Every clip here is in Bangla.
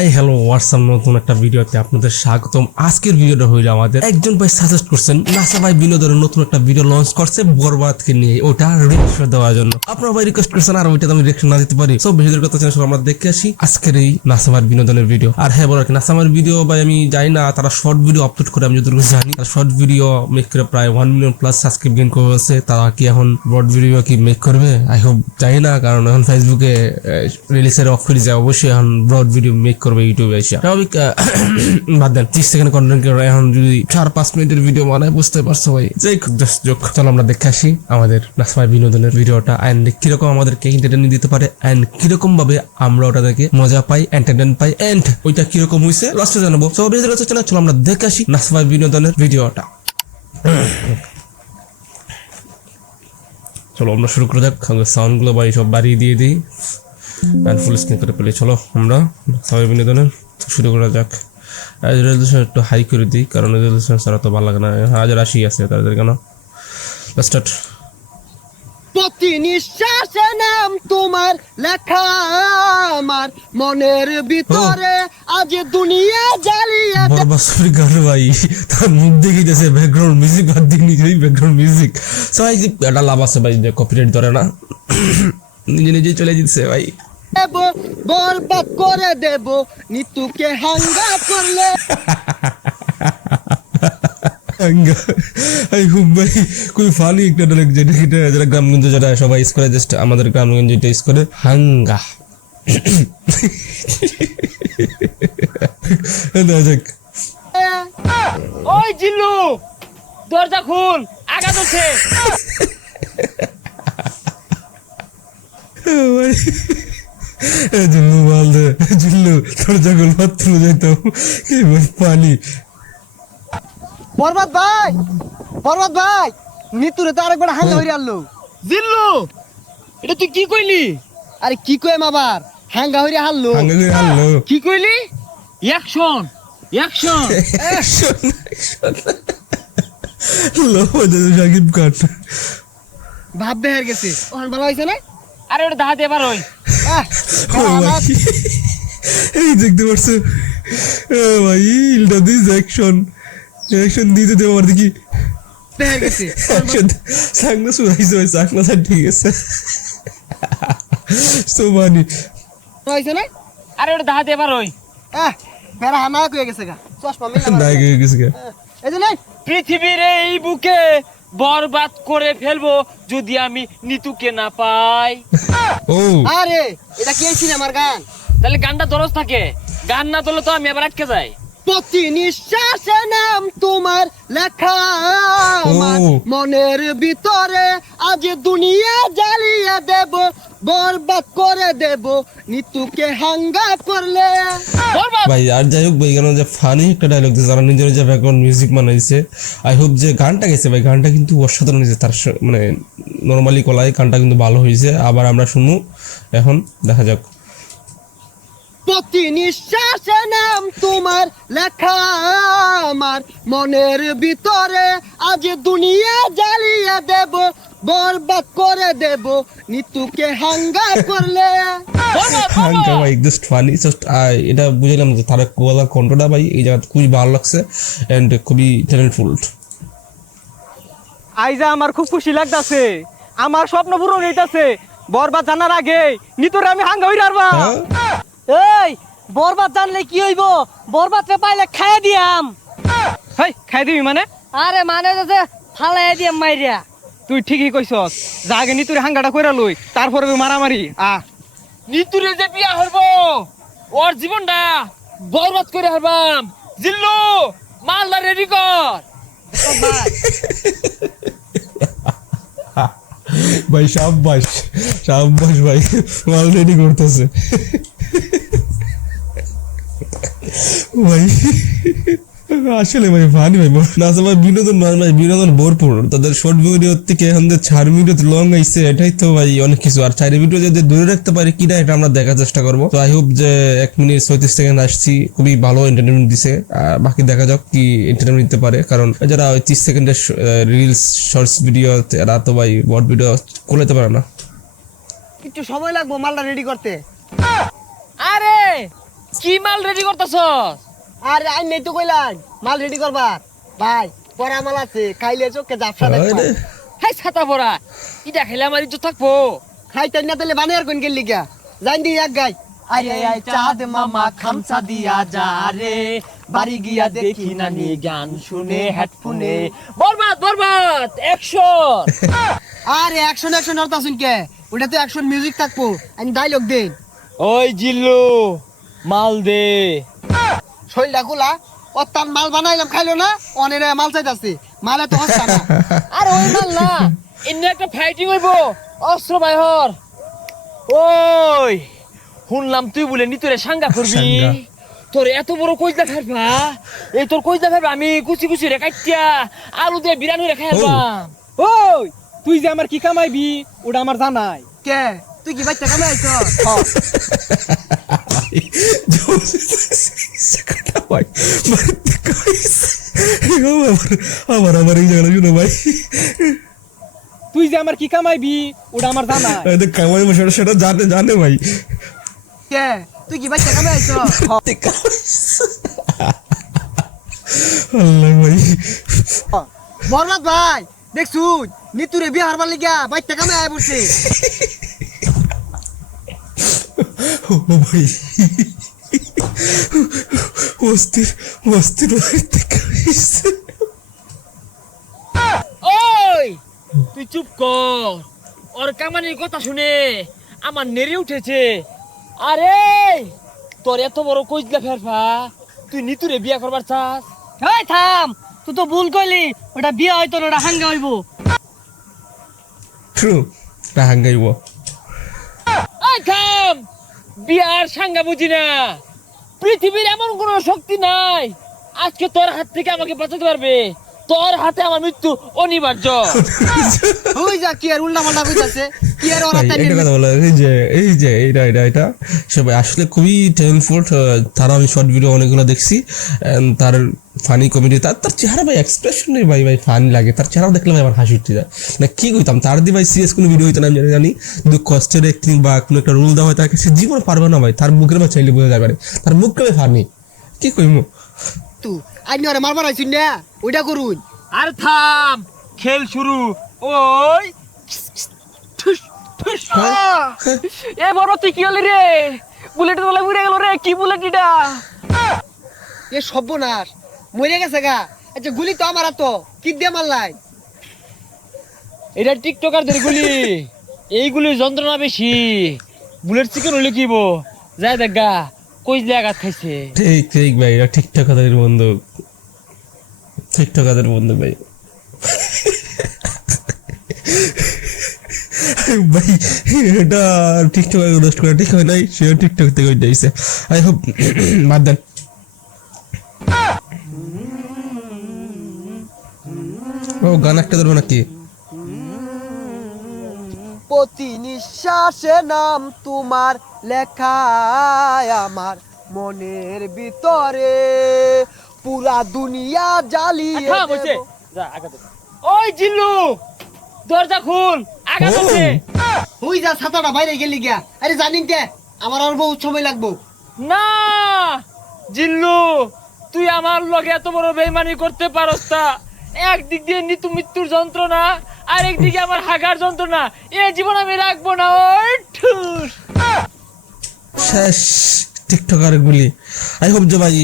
হাই হ্যালো হোয়াটসঅ্যাপ নতুন একটা ভিডিওতে আপনাদের স্বাগতম। আজকের ভিডিওটা হইল আমাদের একজন ভাই সাজেস্ট করছেন নাসা ভাই বিনোদনের নতুন একটা ভিডিও লঞ্চ করছে বরবাদকে নিয়ে, ওটা রিঅ্যাকশন দেওয়ার জন্য। আপনারা ভাই রিকোয়েস্ট করছেন আর ওইটা আমি রিঅ্যাকশন না দিতে পারি, সব বেশিদের কথা চ্যানেল আমরা দেখে আসি আজকের এই নাসা ভাই বিনোদনের ভিডিও। আর হ্যাঁ বলো নাসা ভাই ভিডিও ভাই আমি জানি না, তারা শর্ট ভিডিও আপলোড করে, আমি যতটুকু জানি শর্ট ভিডিও মেক করে প্রায় 1 মিলিয়ন প্লাস সাবস্ক্রাইব গেইন করেছে। তারা কি এখন ব্রড ভিডিও কি মেক করবে? আই হোপ, জানি না, কারণ এখন ফেসবুকে রিলিজের অফ করে যায়, অবশ্যই এখন ব্রড ভিডিও মেক করবে ইউটিউবে এসে। স্বাভাবিক, বাদ দেন 30 সেকেন্ড কন্টেন্ট করে এখন যদি 4-5 মিনিটের ভিডিও বানায়, বুঝতে পারছো ভাই। যাই হোক, চলো আমরা দেখে আসি আমাদের নাসা ভাই বিনোদনের ভিডিওটা, এন্ড কিরকম আমাদেরকে এন্টারটেইনমেন্ট দিতে পারে, এন্ড কিরকম ভাবে আমরা ওটা দেখে মজা পাই, এন্টারটেইনমেন্ট পাই, এন্ড ওইটা কিরকম হইছে লাস্টে জানাবো। সো বেশিদের কথা চলো আমরা দেখে আসি নাসা ভাই বিনোদনের ভিডিওটা। চলো আমরা শুরু করে যাক। সাউন্ড গুলো ভাই সব বাড়িয়ে দিয়ে দিই, ফুল স্ক্রিন করে পেলে। চলো আমরা সবাই বিনোদনের শুরু করা যাক। রেজলিউশন একটু হাই করে দিই, কারণ রেজলিউশন ছাড়া তো ভালো লাগে না। 1080 আছে তাদের কেন। স্টার্ট। প্রতি নিঃশ্বাসে নাম তোমার লেখা আমার মনের ভিতরে, আজ দুনিয়া জ্বালিয়ে বরবাসুরি গান ভাই, তার মুখ দেখে যাচ্ছে ব্যাকগ্রাউন্ড মিউজিক বাদ দিয়ে নিজেই ব্যাকগ্রাউন্ড মিউজিক। সবাই একটা লাভ আছে ভাই, কপিরাইট ধরে না, নিজে নিজেই চলে যাচ্ছে ভাই। দেব বরবাদ করে দেব নিতুকে হাঙ্গা করলে। খুবই ফানি একটা ডায়লগ, যেটা যারা গ্রামগঞ্জে যারা সবাই ইউজ করে, জাস্ট আমাদের গ্রামগঞ্জে এটা ইউজ করে, হাঙ্গা। ওই জিল্লু, দরজা খুল, আগা ধরছে। জিল্লু বলতে, জিল্লু দরজা খুল, মাত্র যেতাম পানি। বরবাদ ভাই নিতুরে তো আরেকবার হাঙ্গা হইরে আনলো। জিল্লু, এটা তুই কি কইলি? আরে কি কইম আবার, হাঙ্গা হইরে হারলো। কি কইলি? Action action. শাকিব খান ভাব বেহার গেছে, ওখান ভালো হয়েছে না? আরে ওটা দাহাতে এবার ওই এই দেখতে পারছো ভাই, ইলটা দিস অ্যাকশন দিতে দেবো আমার দেখি। বেহার গেছে সাংনা শুনাইছে ভাই, সাংনা স্যার ঠিক আছে। সোমানি হয়েছে না? আরে ওটা দাহাতে এবার ওই বেড়া হানা কয়ে গেছে গা, চশমা মিললাম না গেছে গা। এই যে নাই পৃথিবীর এই বুকে বরবাদ করে ফেলবো যদি আমি নিতুকে না পাই। ও আরে এটা কি সিনেমার গান? তাহলে গানটা দরজ থাকে, গান না তোলে তো আমি আবার আটকে যাই। প্রতি নিঃশ্বাসে নাম তোমার লেখা আমার মনের ভিতরে, আজ দুনিয়া জ্বালিয়ে দেব বরবাদ করে দেব নিতুকে হাঙ্গা করলে। ভাই আর যাই হোক ভাই, কেন যে ফানি একটা ডায়লগ দিয়েছে, যারা নিজের যে ব্যাকগ্রাউন্ড মিউজিক বানাইছে, আই হোপ যে গানটা গেছে ভাই, গানটা কিন্তু অসাধারণ হয়েছে। তার মানে নর্মালি কলায় গানটা কিন্তু ভালো হয়েছে। আবার আমরা শুনবো, এখন দেখা যাক। প্রতি নিঃশ্বাসে নাম তোমার লেখা আমার মনের ভিতরে, আজ দুনিয়া জ্বালিয়ে দেব বরবাদ করে দেব নিতুকে হাঙ্গা করলে। হাঙ্গা ভাই জাস্ট ফানি, জাস্ট এটা বুঝলাম যে তার গলার কণ্ঠটা ভাই এই জায়গা খুবই ভালো লাগছে, এন্ড খুবই ট্যালেন্টফুল। আইজা আমার খুব খুশি লাগতাছে, আমার স্বপ্ন পূরণ হইতাছে। বরবাদ জানার আগে নিতুরে আমি হাঙ্গা হইরা আরবা। এই বরবাদ জানলে কি হইব? বরবাদ রে পাইলে খাইয়া দিয়াম। হেই, খাই দিবি মানে? আরে মানে যে ফালাইয়া দিয়াম মাইরিয়া। তুই ঠিকই কইছস, যা আগে নিতুরে হাঙ্গাটা কইরা লই, তারপরে মারামারি। নিতুরে যে বিয়া হইবো, ওর জীবনটা বরবাদ করে হারবাম। জিল্লু, মালদা রেডি কর। ভাই সাব্বাস ভাই, মাল রেডি করতেছে ভাই। আসলে ভাই ফানি ভাই, নাসা ভাই বিনোদন ভাই, বিনোদন ভরপুর। তাদের শর্ট ভিডিও থেকে এখন 4 মিনিট লং আইছে, এটাই তো ভাই অনেক কিছু। আর 4 ভিডিও যদি দূরে রাখতে পারি কিনা, এটা আমরা দেখার চেষ্টা করবো। তো আই হোপ যে 1 মিনিট 34 সেকেন্ড আসছি, খুবই ভালো এন্টারটেনমেন্ট দিছে। বাকি দেখা যাক কি এন্টারটেনমেন্ট দিতে পারে, কারণ যারা 30 সেকেন্ডের রিলস শর্টস ভিডিও, এরা তো ভাই বড় ভিডিও করতে পারে না। একটু সময় লাগবে মালটা রেডি করতে। আরে কি মাল রেডি করতেছ? আরে আই নেই তো কইলাম মাল রেডি করবার ভাই পরা মাল আছে খাইলে চোখে জাফরা দেখবা হাই ছাতা পড়া, ইটা খেলে আমার ইজ্জত থাকবো? খাইতেন না তাহলে বানিয়ার কোন গেল লিগা জান দি এক গাই আরে আয় চাঁদ মামা খামসা দিয়া যা রে, বাড়ি গিয়া দেখি নানি গান শুনে হেডফোনে। বরবাদ বরবাদ অ্যাকশন! আরে অ্যাকশন অ্যাকশন আর তাসুন কে ওটা তো অ্যাকশন মিউজিক থাকবো আমি ডায়লগ দেন ওই জিল্লু মাল দে। শৈলটা গুলা ও তার মাল বানাইলাম খাইলো না অনেরে মাল চাইতাছে মালে তো হচ্ছে না আর ওই মাল না, এমনি একটা ফাইটিং হইবো, অস্ত্র বাইহর। ওই শুনলাম তুই বলে নিতরে সাঙ্গা করবি, সাঙ্গা। তোর এত বড় কইজা ফেলবা, এই তোর কইজা ফেলবা আমি কুচি কুচি রে কাটিয়া আলু দিয়ে বিরানি রে খাইলাম। ওই তুই যে আমার কি কামাইবি ওটা আমার জানাই। কে তুই কি বাচ্চা কামে আইছ ভাই আমার আমার এই জায়গাটা শুনো ভাই, তুই যে আমার কি কামাইবি ওটা আমার জানাই। কামাই মশাটা সেটা জানে জানে ভাই। কে তুই কি বাচ্চা কামে আইছ আল্লাহ ভাই বরবাদ ভাই দেখছুন নিতুরে বিয়ে হারবার লিগা বাচ্চা কামে আয় পড়ছে ও ভাই অস্থির অস্থির ওই তুই চুপ কর, ওর কামানির কথা শুনে আমার নেড়ে উঠেছে। আরে তোর এত বড় কইজলা ফেরফা, তুই নিতুরে বিয়া করবার চাস? এই থাম তুই তো ভুল কইলি ওটা বিয়ে হয়তো না ওটা হাঙ্গা হইব ট্রু রাহাঙ্গাইব এই থাম, বিয়ার সাঙ্গা বুঝি না, পৃথিবীর এমন কোনো শক্তি নাই আজকে তোর হাত থেকে আমাকে বাঁচাতে পারবে। তোর হাতে আমার মৃত্যু অনিবার্য। ওই যা কি আর উল্টা পাল্টা কইতাছে কি আর ওরা তাই এটা কথা বলা এই যে এটা সবাই আসলে খুবই ট্যালেন্টফুল। তারা আমি শর্ট ভিডিও অনেকগুলো দেখছি, তার ফানি কমেডি, তার চেহারা ভাই এক্সপ্রেশন নেই ভাই ভাই ফানি লাগে, তার চেহারা দেখলে ভাই আমার হাসি উঠতে যায় না। কি কইতাম তার দিয়ে ভাই সিরিয়াস কোনো ভিডিও হইতো না, আমি জানি কিন্তু কষ্টের অ্যাক্টিং বা কোনো একটা রুল দেওয়া হয় তাকে সে জীবনে পারবে না ভাই, তার মুখের বা চাইলে বোঝা যাবে তার মুখটা ভাই ফানি। কি কইমু তুই আইনি ওরে মারবার আইছুন না ওইটা করুন আর থাম, খেল শুরু। ওই ঠুস, ঠুস। এ বড় তুই কি হলি রে? বুলেট তোলা উড়ে গেল রে, কি বুলেট এটা? এ সর্বনাশ মরে গেছে গা আচ্ছা গুলি তো আমার তো কি দিয়ে মারলাই এটা টিকটকারদের গুলি, এইগুলির যন্ত্রণা বেশি। বুলেট চিকেন হলে কিব যাই দেখ গা কইজলে আঘাত খাইছে। ঠিক ঠিক ভাই এটা ঠিকঠাক কাদের বন্ধু, ঠিকঠাক কাদের বন্ধু ভাই। ভাই এটা টিকটক রোস্ট করা ঠিক হয় নাই, সে টিকটক থেকে ওইটা আইছে। আই হোপ বাদ দেন। ও গান একটা ধরবো নাকি? প্রতি নিঃশ্বাসে নাম তোমার লেখা আমার মনের ভিতরে পুরা দুনিয়া জ্বালিয়ে থাম হইছে, দেব। যা আঘাত দে। ওই জিল্লু দরজা খুল, আঘাত ও। আছে। হুই যা ছাতাটা বাইরে গেলি গিয়া আরে জানিন কে আমার আর বহুত সময় লাগবো না জিল্লু, তুই আমার লগে এত বড় বেইমানি করতে পারস না। একদিক দিয়ে নিতু মৃত্যুর যন্ত্রণা, আর একদিকে আমার হাগার যন্ত্রণা, এ জীবন আমি রাখবো না। ওই ঠুস। শেষ টিকটকার গুলি। আই হোপ যে ভাই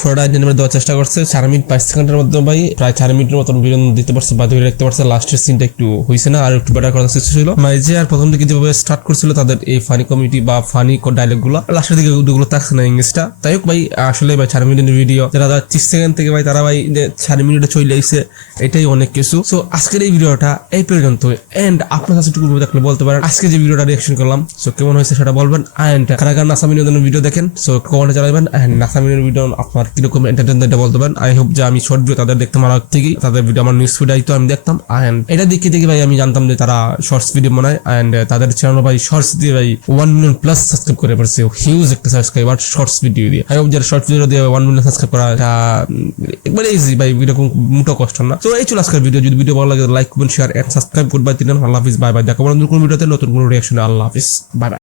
ফটোটা এন্টারটেইনমেন্ট দেওয়ার চেষ্টা করছে 4 মিনিট 5 সেকেন্ডের মধ্যে ভাই প্রায় 4 মিনিটের মতন বিরোধ দিতে পারছে বা ধরে রাখতে পারছে। লাস্টের সিনটা একটু হইছে না, আর একটু বেটার করার চেষ্টা ছিল ভাই যে। আর প্রথম দিকে যেভাবে স্টার্ট করছিল তাদের এই ফানি কমেডি বা ফানি ডায়লগ গুলো, লাস্টের দিকে ওগুলো থাকছে না ইংলিশটা। তাই হোক ভাই আসলে ভাই 4 মিনিটের ভিডিও যারা 30 সেকেন্ড থেকে ভাই তারা ভাই 4 মিনিটে চলে আইছে, এটাই অনেক কিছু। সো আজকের এই ভিডিওটা এই পর্যন্ত, এন্ড আপনার কাছে একটু দেখলে বলতে পারেন আজকে যে ভিডিওটা রিঅ্যাকশন করলাম সো কেমন হয়েছে সেটা বলবেন। এন্ড কারা কারা নাসা বিনোদনের ভিডিও দেখেন সো কমেন্টে জানাবেন। এন্ড নাসা বিনোদনের ভিডিও আপনার কিরকম এন্টারটেইনমেন্ট বলতে পারেন। আই হোপ যে আমি শর্ট ভিডিও তাদের দেখতাম আর থেকে তাদের ভিডিও আমার নিউজ ফিড আইতো আমি দেখতাম। এন্ড এটা দেখে দেখে ভাই আমি জানতাম যে তারা শর্টস ভিডিও বানায়। এন্ড তাদের চ্যানেল ভাই শর্টস দিয়ে ভাই 1 মিলিয়ন প্লাস সাবস্ক্রাইব করে পড়ছে, হিউজ একটা সাবস্ক্রাইবার শর্টস ভিডিও দিয়ে। আই হোপ যারা শর্টস ভিডিও দিয়ে 1 মিলিয়ন সাবস্ক্রাইব করা এটা একবারে ইজি ভাই, এরকম মোটো কষ্ট না। তো এই চলে আজকের ভিডিও, যদি ভিডিও ভালো লাগে লাইক করবেন, শেয়ার এন্ড সাবস্ক্রাইব করবেন। আল্লাহ হাফিজ, বাই বাই। দেখা হবে নতুন কোনো ভিডিওতে নতুন কোনো রিঅ্যাকশনে। আল্লাহ হাফিজ, বাই বাই।